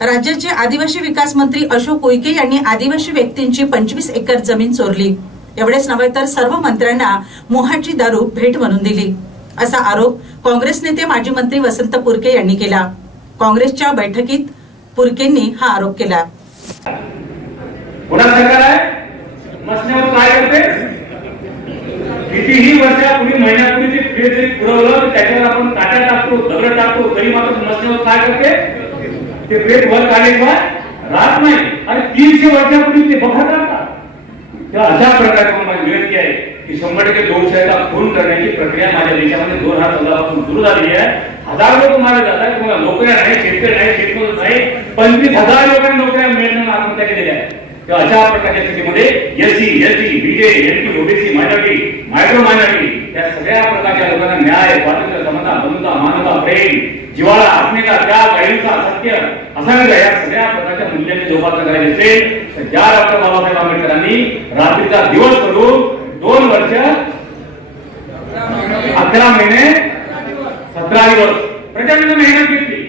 राज्याचे आदिवासी विकास मंत्री अशोक उईके यांनी आदिवासी व्यक्तींची पंचवीस एकर जमीन चोरली. एवढेच नव्हे तर सर्व मंत्र्यांना मोहाची दारू भेट म्हणून दिली. असा आरोप काँग्रेस नेते माजी मंत्री वसंत पुरके यांनी केला. काँग्रेसच्या बैठकीत पुरकेंनी हा आरोप केला. कितीही वर्षापूर्वी महिन्यापूर्वी जे फ्रीज पुरवलं त्याच्यावर आपण काट्या टाकतो दगड टाकतो तरी मात्र मसण्यावर काय करते? ते फ्रीज वर काढल्याशिवाय राहत नाही आणि तीनशे वर्षापूर्वी ते बघत राहतात तेव्हा अशा प्रकारची माझी विनंती आहे की शंभर टक्के लोकशाहीचा खून करण्याची प्रक्रिया माझ्या देशामध्ये दोन हज़ार चौदा पासून सुरू झालेली आहे हज़ार लोक मारले जातात तुम्हाला नोकऱ्या नाही शेतकरी नाही शेतमजूर नाही पंचवीस हज़ार लोकांना नोकऱ्या मिळणं आत्महत्या केलेल्या आहेत तेव्हा अशा प्रकारच्या स्थितीमध्ये SC ST BJ NT OBC minority micro minority या सगळ्या प्रकारच्या लोकांना न्याय, स्वातंत्र्य बंधुता मानवता प्रेम जिवाळा आत्मीयता त्याग अहिंसा सत्य असंख्य या सगळ्या प्रकारच्या मूल्यांची जोपासना करायची असेल तर ज्या डॉक्टर बाबासाहेब आंबेडकरांनी रात्रीचा दिवस करून दोन वर्ष अकरा महिने सतरा दिवस प्रचंड मेहनत घेतली.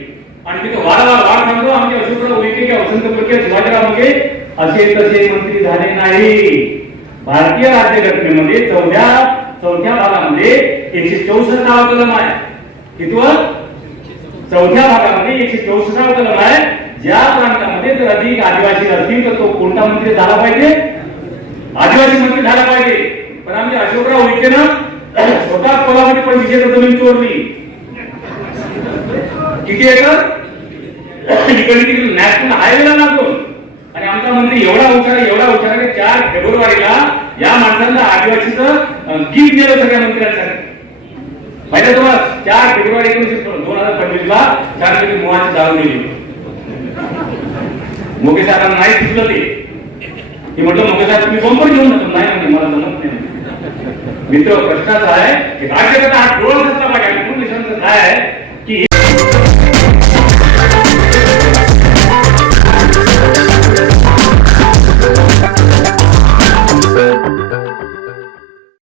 आणि तिथे वारंवार वाढ सांगतो आमचे अशोकराव उईके किंवा वसंत पुरके शिवाजीराव मुके असे तसे मंत्री झाले नाही. भारतीय राज्यघटनेमध्ये चौथ्या चौथ्या भागामध्ये एकशे चौसष्ट कलम आहे. कितवं? चौथ्या भागामध्ये एकशे चौसष्टावा कलम आहे. ज्या प्रांतामध्ये जर अधिक आदिवासी असतील तर तो कोणता मंत्री झाला पाहिजे? आदिवासी मंत्री झाला पाहिजे. पण आमच्या अशोकराव उईकेनं स्वतः कोल्हापूर पण एकर जमीन चोरली. किती एकर? इकडे तिकडे नॅशनल हायवेला लागून. आणि आमचा मंत्री एवढा हुशार आहे, एवढा हुशार आहे चार फेब्रुवारीला या माणसांना आदिवासीचं गीत दिलं सगळ्या मंत्र्यांसाठी. माहिती तुम्हाला चार फेब्रुवारी एकोणीशे दोन हजार पंचवीस ला चार पैकी मोहाची दारू दिली मोके साहेबांना नाही सुचलं ते. की म्हटलं मोके साहेब तुम्ही बंबर घेऊन जातो नाही म्हणजे मला जमत नाही. मित्र प्रश्नाचा आहे की राज्यकर्ता हा डोळा नसला पाहिजे. आणि काय आहे?